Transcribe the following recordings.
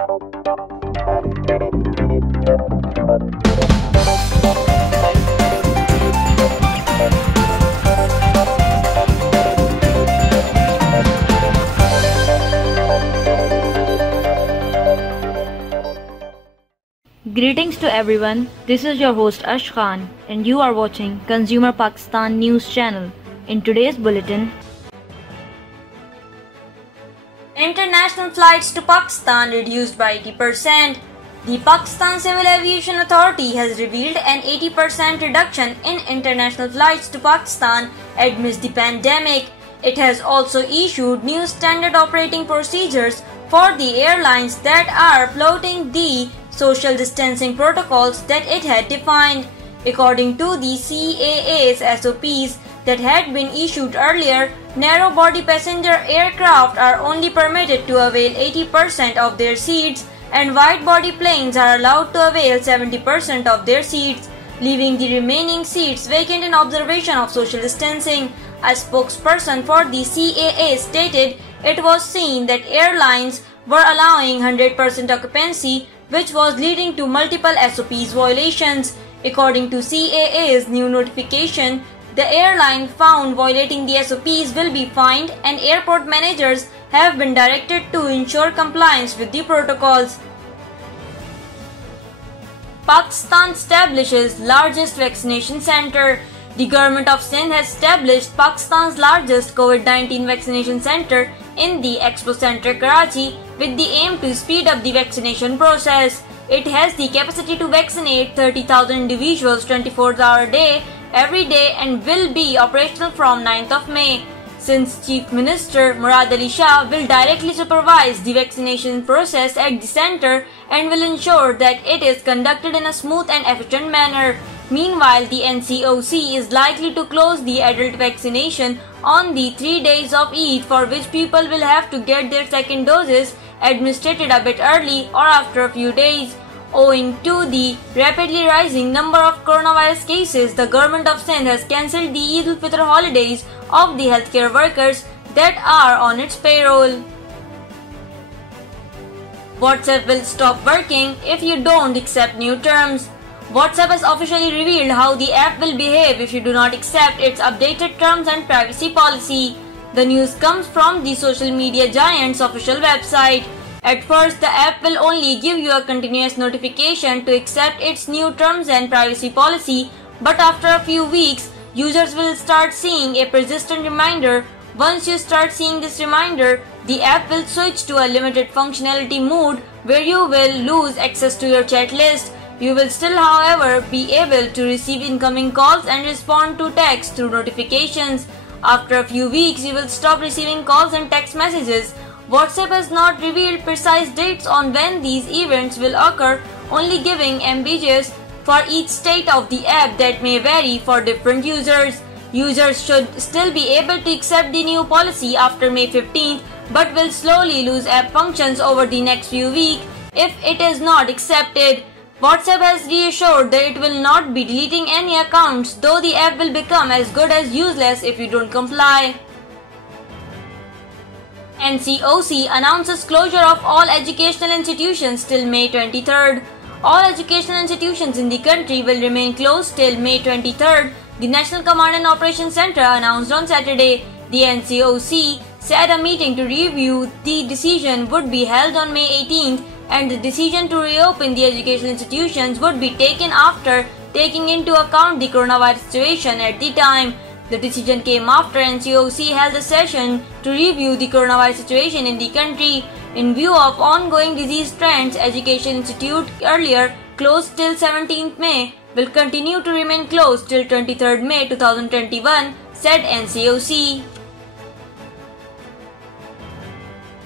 Greetings to everyone, this is your host Ash Khan and you are watching Consumer Pakistan News Channel. In today's bulletin, international flights to Pakistan reduced by 80%. The Pakistan Civil Aviation Authority has revealed an 80% reduction in international flights to Pakistan amidst the pandemic. It has also issued new standard operating procedures for the airlines that are flouting the social distancing protocols that it had defined. According to the CAA's SOPs that had been issued earlier, narrow-body passenger aircraft are only permitted to avail 80% of their seats and wide-body planes are allowed to avail 70% of their seats, leaving the remaining seats vacant in observation of social distancing. A spokesperson for the CAA stated it was seen that airlines were allowing 100% occupancy, which was leading to multiple SOPs violations. According to CAA's new notification, the airline found violating the SOPs will be fined and airport managers have been directed to ensure compliance with the protocols. Pakistan establishes largest vaccination center. The government of Sindh has established Pakistan's largest COVID-19 vaccination center in the Expo Center, Karachi, with the aim to speed up the vaccination process. It has the capacity to vaccinate 30,000 individuals 24 hours a day, every day, and will be operational from 9th of May. Since Chief Minister Murad Ali Shah will directly supervise the vaccination process at the center and will ensure that it is conducted in a smooth and efficient manner. Meanwhile, the NCOC is likely to close the adult vaccination on the 3 days of Eid, for which people will have to get their second doses administered a bit early or after a few days. Owing to the rapidly rising number of coronavirus cases, the government of Sindh has cancelled the Eid al-Fitr holidays of the healthcare workers that are on its payroll. WhatsApp will stop working if you don't accept new terms. WhatsApp has officially revealed how the app will behave if you do not accept its updated terms and privacy policy. The news comes from the social media giant's official website. At first, the app will only give you a continuous notification to accept its new terms and privacy policy, but after a few weeks, users will start seeing a persistent reminder. Once you start seeing this reminder, the app will switch to a limited functionality mode where you will lose access to your chat list. You will still, however, be able to receive incoming calls and respond to texts through notifications. After a few weeks, you will stop receiving calls and text messages. WhatsApp has not revealed precise dates on when these events will occur, only giving ambiguous for each state of the app that may vary for different users. Users should still be able to accept the new policy after May 15th, but will slowly lose app functions over the next few weeks if it is not accepted. WhatsApp has reassured that it will not be deleting any accounts, though the app will become as good as useless if you don't comply. NCOC announces closure of all educational institutions till May 23rd. All educational institutions in the country will remain closed till May 23rd, the National Command and Operations Center announced on Saturday. The NCOC said a meeting to review the decision would be held on May 18th, and the decision to reopen the educational institutions would be taken after taking into account the coronavirus situation at the time. The decision came after NCOC held a session to review the coronavirus situation in the country. In view of ongoing disease trends, Education Institute, earlier closed till 17th May, will continue to remain closed till 23rd May 2021, said NCOC.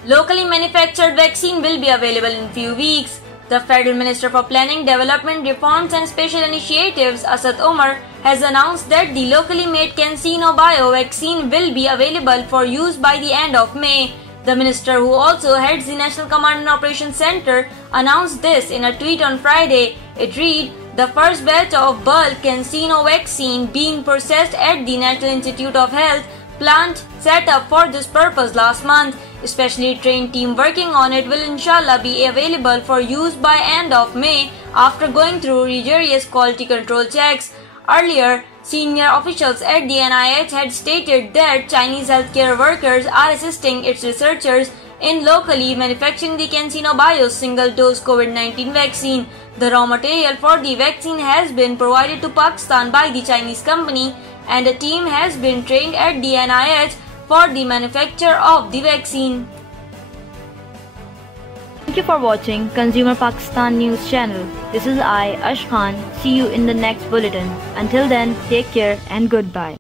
Locally manufactured vaccine will be available in few weeks. The Federal Minister for Planning, Development, Reforms and Special Initiatives, Asad Omar, has announced that the locally made CanSino Bio vaccine will be available for use by the end of May. The minister, who also heads the National Command and Operations Center, announced this in a tweet on Friday. It read, "The first batch of bulk CanSino vaccine being processed at the National Institute of Health plant set up for this purpose last month. Specially trained team working on it will inshallah be available for use by end of May after going through rigorous quality control checks. Earlier, senior officials at the NIH had stated that Chinese healthcare workers are assisting its researchers in locally manufacturing the CanSino Bios single-dose COVID-19 vaccine. The raw material for the vaccine has been provided to Pakistan by the Chinese company, and a team has been trained at the NIH for the manufacture of the vaccine. Thank you for watching Consumer Pakistan News Channel. This is I, Ash Khan. See you in the next bulletin. Until then, take care and goodbye.